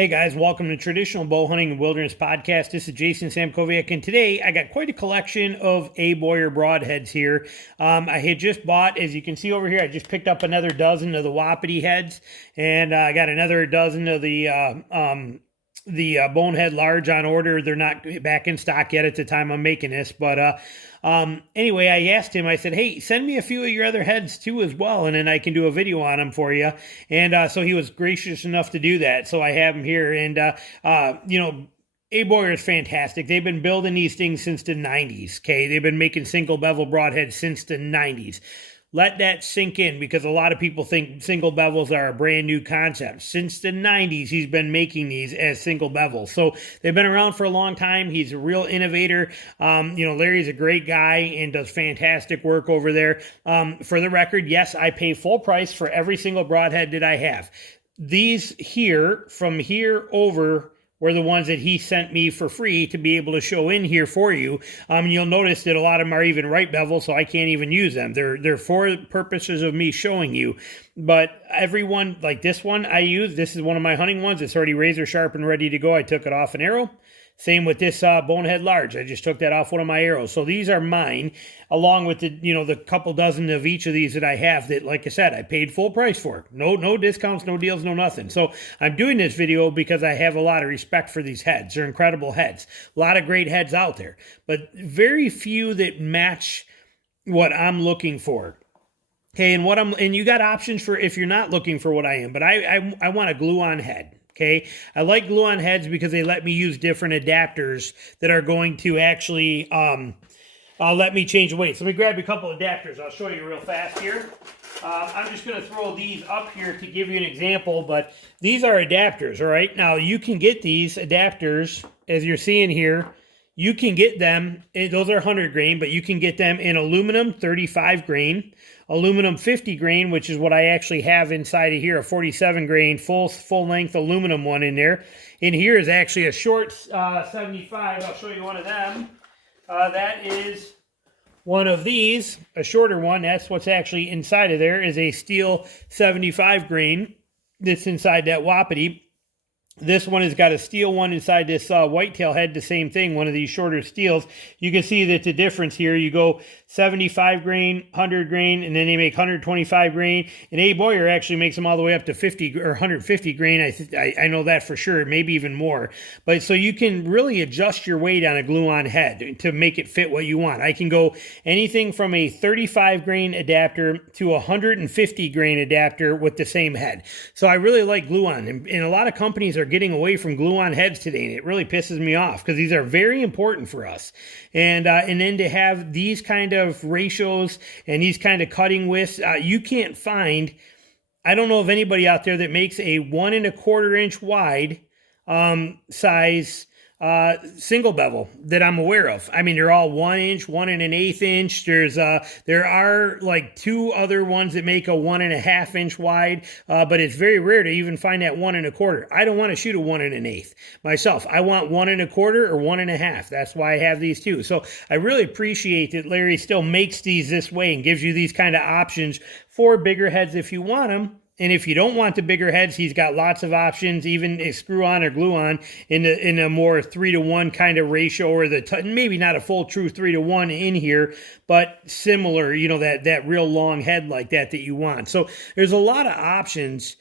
Hey guys, welcome to Traditional Bow Hunting and Wilderness Podcast. This is Jason Samkovic, and today I got quite a collection of Abowyer Broadheads here. I had just bought, as you can see over here, I just picked up another dozen of the Wapiti heads, and I got another dozen of the Bonehead Large on order. They're not back in stock yet at the time I'm making this, but anyway, I asked him, I said, hey, send me a few of your other heads too as well, and then I can do a video on them for you. And so he was gracious enough to do that. So I have them here. And, Abowyer is fantastic. They've been building these things since the 90s, okay? They've been making single bevel broadheads since the 90s. Let that sink in, because a lot of people think single bevels are a brand new concept. Since the 90s, he's been making these as single bevels. So they've been around for a long time. He's a real innovator. Larry's a great guy and does fantastic work over there. For the record, yes, I pay full price for every single broadhead that I have. These here, from here over, were the ones that he sent me for free to be able to show in here for you. You'll notice that a lot of them are even right bevel, so I can't even use them. They're for purposes of me showing you. But everyone, like this one I use, this is one of my hunting ones. It's already razor sharp and ready to go. I took it off an arrow. Same with this Bonehead Large. I just took that off one of my arrows. So these are mine, along with the couple dozen of each of these that I have that, like I said, I paid full price for. No discounts, no deals, no nothing. So I'm doing this video because I have a lot of respect for these heads. They're incredible heads. A lot of great heads out there, but very few that match what I'm looking for. Okay, and you got options for if you're not looking for what I am, but I want a glue-on head. Okay, I like glue-on heads because they let me use different adapters that are going to actually let me change the weight. So let me grab a couple adapters. I'll show you real fast here. I'm just going to throw these up here to give you an example, but these are adapters, all right? Now, you can get these adapters, as you're seeing here. You can get them, those are 100 grain, but you can get them in aluminum 35 grain, aluminum 50 grain, which is what I actually have inside of here, a 47 grain full length aluminum one in there. In here is actually a short 75. I'll show you one of them. That is one of these, a shorter one. That's what's actually inside of there, is a steel 75 grain that's inside that Wapiti. This one has got a steel one inside this whitetail head, the same thing, one of these shorter steels. You can see that the difference here, you go 75 grain, 100 grain, and then they make 125 grain. And Abowyer actually makes them all the way up to 50 or 150 grain. I know that for sure, maybe even more. But so you can really adjust your weight on a glue-on head to make it fit what you want. I can go anything from a 35 grain adapter to a 150 grain adapter with the same head. So I really like glue-on, and a lot of companies are getting away from glue-on heads today, and it really pisses me off because these are very important for us. And then to have these kind of ratios and these kind of cutting widths, you can't find. I don't know of anybody out there that makes a 1 1/4 inch wide size single bevel that I'm aware of. I mean, they're all 1 inch, 1 1/8 inch. There are like 2 other ones that make a 1 1/2 inch wide, but it's very rare to even find that 1 1/4. I don't want to shoot a 1 1/8 myself. I want 1 1/4 or 1 1/2. That's why I have these too. So I really appreciate that Larry still makes these this way and gives you these kind of options for bigger heads if you want them. And if you don't want the bigger heads, he's got lots of options, even a screw-on or glue-on in a more 3-to-1 kind of ratio, or maybe not a full true 3-to-1 in here, but similar, that real long head like that you want. So there's a lot of options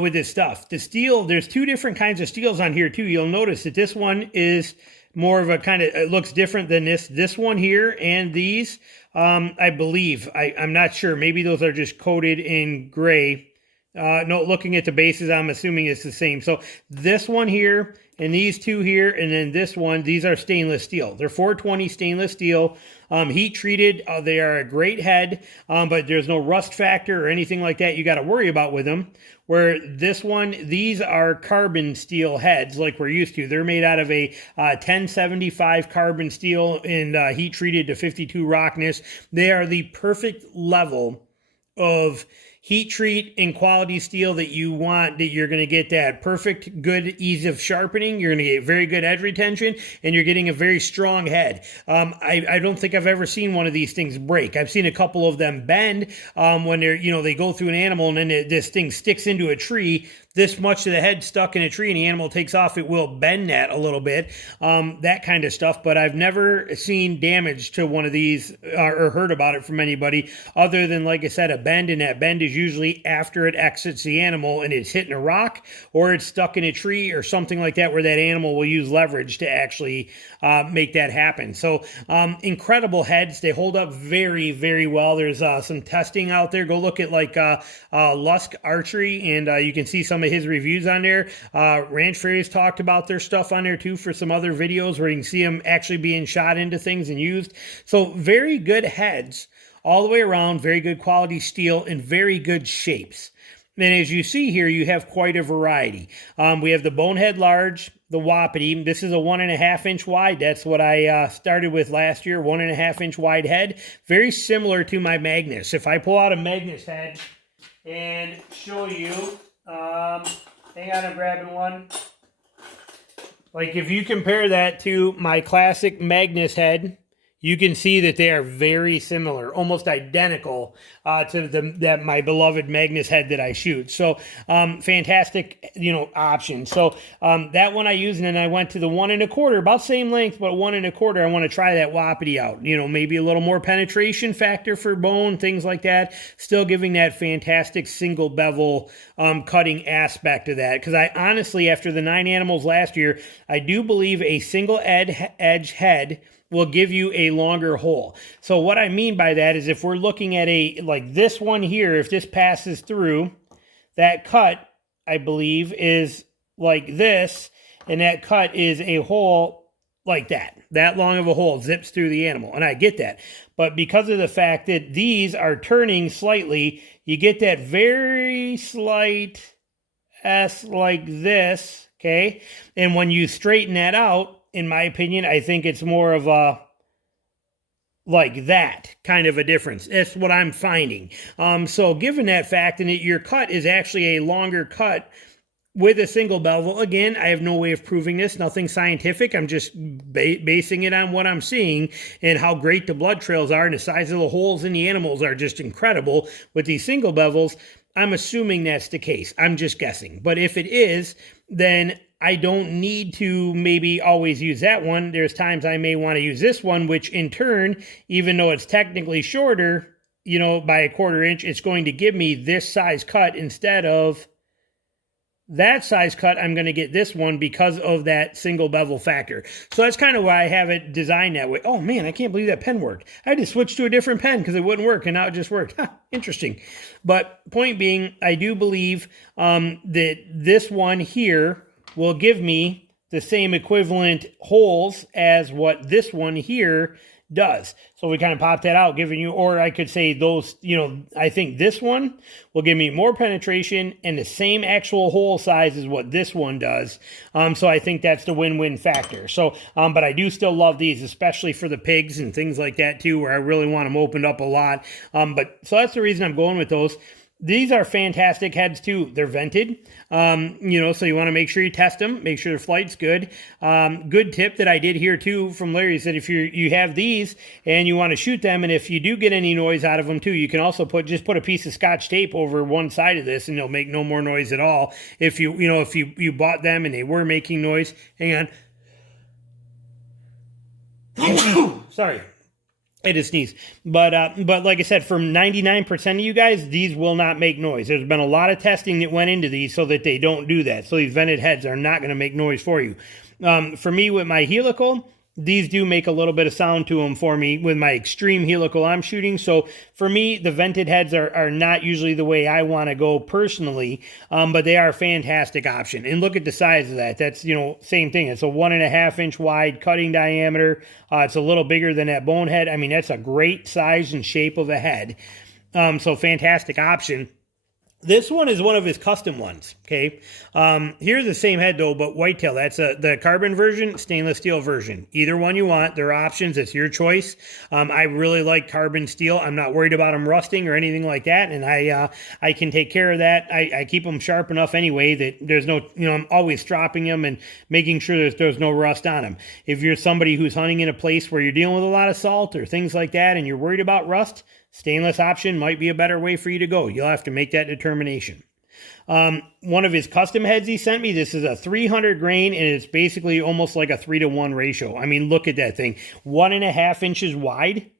with this stuff. The steel, there's 2 different kinds of steels on here too. You'll notice that this one is more of a kind of, it looks different than this one here, and these, I believe, I'm not sure, maybe those are just coated in gray. No, looking at the bases, I'm assuming it's the same. So this one here and these 2 here, and then this one, these are stainless steel. They're 420 stainless steel, heat treated. They are a great head, but there's no rust factor or anything like that you got to worry about with them. Where this one, these are carbon steel heads like we're used to. They're made out of a 1075 carbon steel and heat treated to 52 rockness. They are the perfect level of heat treat and quality steel that you want, that you're going to get that perfect, good ease of sharpening. You're going to get very good edge retention, and you're getting a very strong head. I don't think I've ever seen one of these things break. I've seen a couple of them bend when they're, they go through an animal and then this thing sticks into a tree. this much of the head stuck in a tree and the animal takes off, it will bend that a little bit, that kind of stuff. But I've never seen damage to one of these or heard about it from anybody other than, like I said, a bend, and that bend is usually after it exits the animal and it's hitting a rock or it's stuck in a tree or something like that, where that animal will use leverage to actually make that happen. So incredible heads. They hold up very, very well. There's some testing out there. Go look at like Lusk Archery, and you can see some of his reviews on there. Ranch Fairies talked about their stuff on there too for some other videos where you can see them actually being shot into things and used. So very good heads all the way around, very good quality steel and very good shapes. And as you see here, you have quite a variety. We have the Bonehead Large, the Wapiti. This is a 1.5 inch wide. That's what I started with last year, 1.5 inch wide head. Very similar to my Magnus. If I pull out a Magnus head and show you, hang on, I'm grabbing one. Like if you compare that to my classic Magnus head, you can see that they are very similar, almost identical to my beloved Magnus head that I shoot. So fantastic, option. So that one I used, and then I went to the 1 1/4, about same length, but 1 1/4. I want to try that Wapiti out. Maybe a little more penetration factor for bone, things like that. Still giving that fantastic single bevel cutting aspect of that. Because I honestly, after the 9 animals last year, I do believe a single edge head will give you a longer hole. So what I mean by that is if we're looking at like this one here, if this passes through, that cut, I believe, is like this, and that cut is a hole like that long of a hole zips through the animal, and I get that. But because of the fact that these are turning slightly, you get that very slight S like this, okay? And when you straighten that out, in my opinion, I think it's more of a like that kind of a difference. That's what I'm finding. So given that fact, and your cut is actually a longer cut with a single bevel, again, I have no way of proving this, nothing scientific. I'm just basing it on what I'm seeing and how great the blood trails are, and the size of the holes in the animals are just incredible with these single bevels. I'm assuming that's the case. I'm just guessing. But if it is, then I don't need to maybe always use that one. There's times I may want to use this one, which in turn, even though it's technically shorter, by 1/4 inch, it's going to give me this size cut instead of that size cut. I'm going to get this one because of that single bevel factor. So that's kind of why I have it designed that way. Oh man, I can't believe that pen worked. I had to switch to a different pen because it wouldn't work, and now it just worked. Interesting. But point being, I do believe that this one here will give me the same equivalent holes as what this one here does. So we kind of pop that out, giving you, or I could say those, I think this one will give me more penetration and the same actual hole size as what this one does. So I think that's the win-win factor. So, but I do still love these, especially for the pigs and things like that too, where I really want them opened up a lot. So that's the reason I'm going with those. These are fantastic heads too. They're vented, so you want to make sure you test them, make sure the flight's good. Good tip that I did here too from Larry is that if you have these and you want to shoot them, and if you do get any noise out of them too, you can also just put a piece of Scotch tape over one side of this, and they'll make no more noise at all. If you bought them and they were making noise, hang on. Sorry. I just sneeze. But like I said, for 99% of you guys, these will not make noise. There's been a lot of testing that went into these so that they don't do that. So these vented heads are not going to make noise for you. For me, with my helical, these do make a little bit of sound to them for me with my extreme helical I'm shooting. So for me, the vented heads are not usually the way I want to go personally, but they are a fantastic option. And look at the size of that. That's, same thing. It's a 1.5 inch wide cutting diameter. It's a little bigger than that bonehead. I mean, that's a great size and shape of a head. So fantastic option. This one is one of his custom ones, okay? Here's the same head, though, but whitetail. That's the carbon version, stainless steel version. Either one you want. There are options. It's your choice. I really like carbon steel. I'm not worried about them rusting or anything like that, and I can take care of that. I keep them sharp enough anyway that there's no, I'm always stropping them and making sure there's no rust on them. If you're somebody who's hunting in a place where you're dealing with a lot of salt or things like that and you're worried about rust, stainless option might be a better way for you to go. You'll have to make that determination. One of his custom heads he sent me, this is a 300 grain, and it's basically almost like a 3-to-1 ratio. I mean, look at that thing. 1.5 inches wide.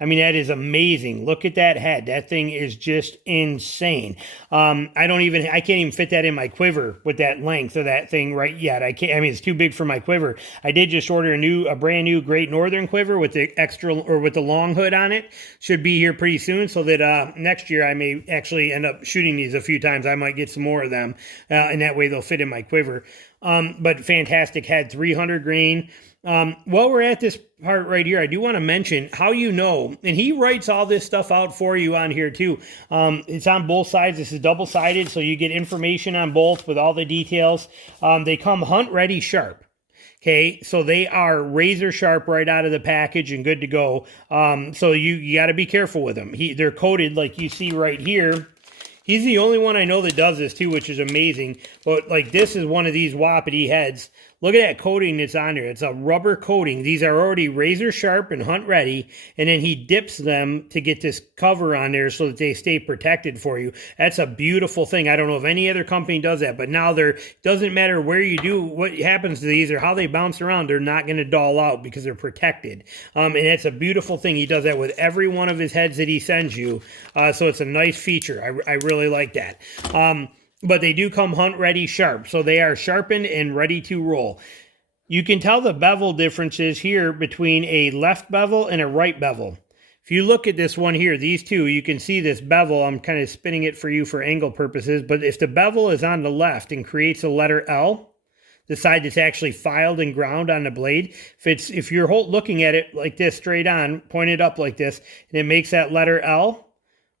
I mean, that is amazing. Look at that head. That thing is just insane. I can't even fit that in my quiver with that length of that thing right yet. I can't, I mean, it's too big for my quiver. I did just order a brand new Great Northern quiver with the extra, or with the long hood on it. Should be here pretty soon, so that next year I may actually end up shooting these a few times. I might get some more of them, and that way they'll fit in my quiver. But fantastic head, 300 grain. While we're at this part right here, I do want to mention how you know, and he writes all this stuff out for you on here too. It's on both sides. This is double-sided, so you get information on both with all the details. They come hunt ready sharp. Okay, so they are razor sharp right out of the package and good to go. So you got to be careful with them. They're coated like you see right here. He's the only one I know that does this too, which is amazing. But like, this is one of these Wapiti heads. Look at that coating that's on there. It's a rubber coating. These are already razor sharp and hunt ready. And then he dips them to get this cover on there so that they stay protected for you. That's a beautiful thing. I don't know if any other company does that, but now doesn't matter where you do, what happens to these or how they bounce around, they're not going to dull out because they're protected. And it's a beautiful thing. He does that with every one of his heads that he sends you. So it's a nice feature. I really like that. But they do come hunt ready sharp. So they are sharpened and ready to roll. You can tell the bevel differences here between a left bevel and a right bevel. If you look at this one here, these two, you can see this bevel. I'm kind of spinning it for you for angle purposes. But if the bevel is on the left and creates a letter L, the side that's actually filed and ground on the blade, if you're looking at it like this straight on, pointed up like this, and it makes that letter L,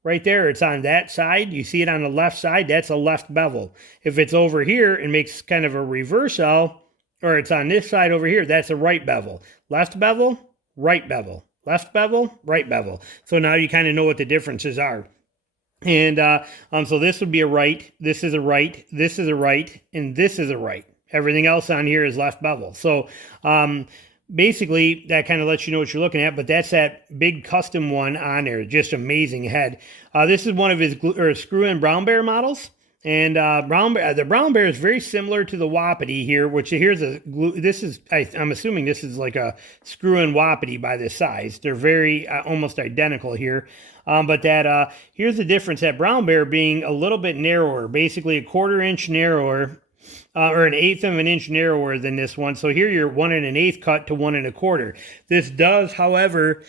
right there, it's on that side. You see it on the left side, that's a left bevel. If it's over here and makes kind of a reverse L, or it's on this side over here, that's a right bevel. Left bevel, right bevel. Left bevel, right bevel. So now you kind of know what the differences are. And so this would be a right, this is a right, this is a right, and this is a right. Everything else on here is left bevel. So basically, that kind of lets you know what you're looking at, but that's that big custom one on there. Just amazing head. This is one of his screw-in brown bear models. And the brown bear is very similar to the Wapiti here, which here's I'm assuming this is like a screw-in Wapiti by this size. They're very almost identical here. But here's the difference, that brown bear being a little bit narrower, basically a 1/4 inch narrower, or 1/8 of an inch narrower than this one. So here you're 1 1/8 cut to 1 1/4. This does, however,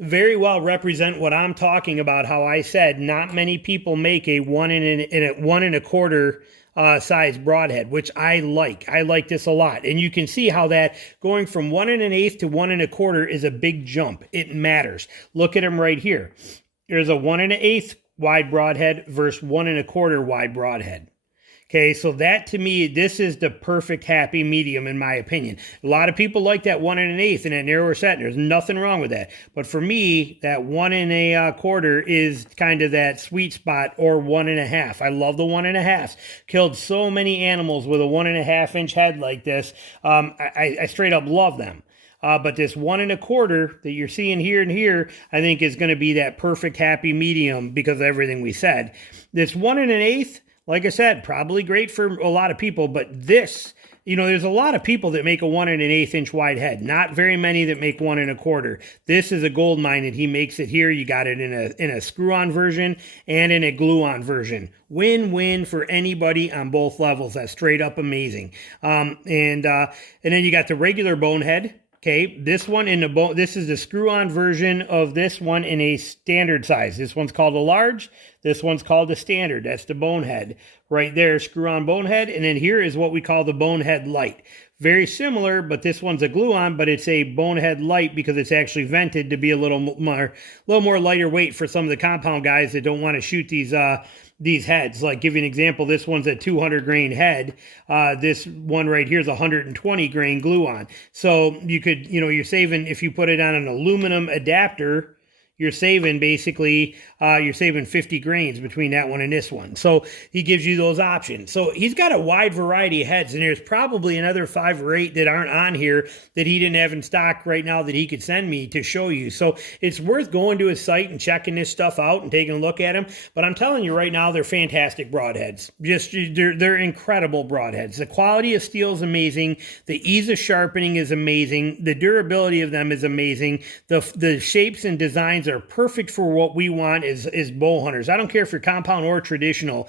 very well represent what I'm talking about. How I said not many people make a 1 1/4 size broadhead, which I like. I like this a lot. And you can see how that going from 1 1/8 to 1 1/4 is a big jump. It matters. Look at them right here. There's a 1 1/8 wide broadhead versus 1 1/4 wide broadhead. Okay, so that to me, this is the perfect happy medium in my opinion. A lot of people like that 1 1/8 in that narrower set, and there's nothing wrong with that. But for me, that 1 1/4 is kind of that sweet spot, or 1 1/2. I love the 1 1/2. Killed so many animals with a 1 1/2 inch head like this. I straight up love them. But this 1 1/4 that you're seeing here and here, I think is going to be that perfect happy medium because of everything we said. This 1 1/8, like I said, probably great for a lot of people, but this, there's a lot of people that make a 1 1/8 inch wide head. Not very many that make 1 1/4. This is a gold mine, and he makes it here. You got it in a screw-on version and in a glue-on version. Win-win for anybody on both levels. That's straight up amazing. And then you got the regular bonehead. Okay, this one this is the screw-on version of this one in a standard size. This one's called a large. This one's called a standard. That's the bonehead right there, screw-on bonehead. And then here is what we call the bonehead light. Very similar, but this one's a glue-on, but it's a bonehead light because it's actually vented to be a little more lighter weight for some of the compound guys that don't want to shoot these heads. Like, give you an example, this one's a 200 grain head. This one right here is 120 grain glue-on. So you could, you're saving, if you put it on an aluminum adapter, you're saving basically you're saving 50 grains between that one and this one. So he gives you those options. So he's got a wide variety of heads, and there's probably another 5 or 8 that aren't on here that he didn't have in stock right now that he could send me to show you. So it's worth going to his site and checking this stuff out and taking a look at them. But I'm telling you right now, they're fantastic broadheads. Just they're incredible broadheads. The quality of steel is amazing. The ease of sharpening is amazing. The durability of them is amazing. The shapes and designs are perfect for what we want as bow hunters. I don't care if you're compound or traditional.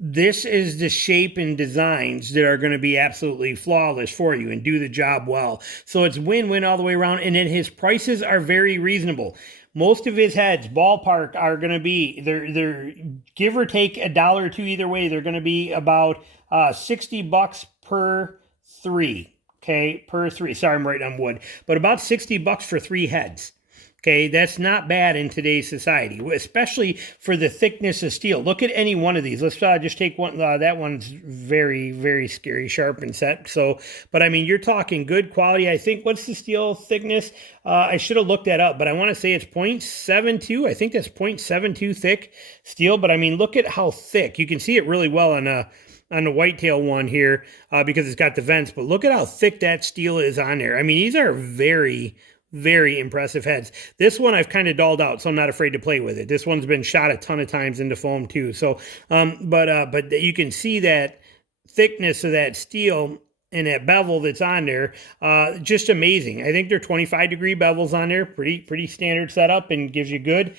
This is the shape and designs that are going to be absolutely flawless for you and do the job well. So it's win-win all the way around. And then his prices are very reasonable. Most of his heads, ballpark, are going to be, they're give or take $1 or $2 either way. They're going to be about $60 per 3. Okay, per 3. Sorry, I'm writing on wood. But about $60 for 3 heads. Okay, that's not bad in today's society, especially for the thickness of steel. Look at any one of these. Let's just take one. That one's very, very scary, sharp and set. So, but I mean, you're talking good quality. I think, what's the steel thickness? I should have looked that up, but I want to say it's 0.72. I think that's 0.72 thick steel. But I mean, look at how thick. You can see it really well on the whitetail one here because it's got the vents. But look at how thick that steel is on there. I mean, these are very, very impressive heads. This one I've kind of dulled out, so I'm not afraid to play with it. This one's been shot a ton of times into foam too. So, but you can see that thickness of that steel and that bevel that's on there, just amazing. I think they're 25-degree bevels on there, pretty standard setup, and gives you good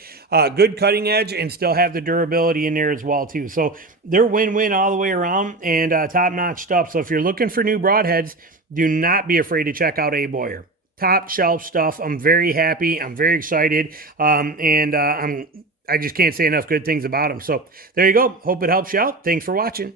cutting edge and still have the durability in there as well too. So they're win-win all the way around and top-notch stuff. So if you're looking for new broadheads, do not be afraid to check out Abowyer. Top shelf stuff. I'm very happy. I'm very excited. I just can't say enough good things about them. So there you go. Hope it helps you out. Thanks for watching.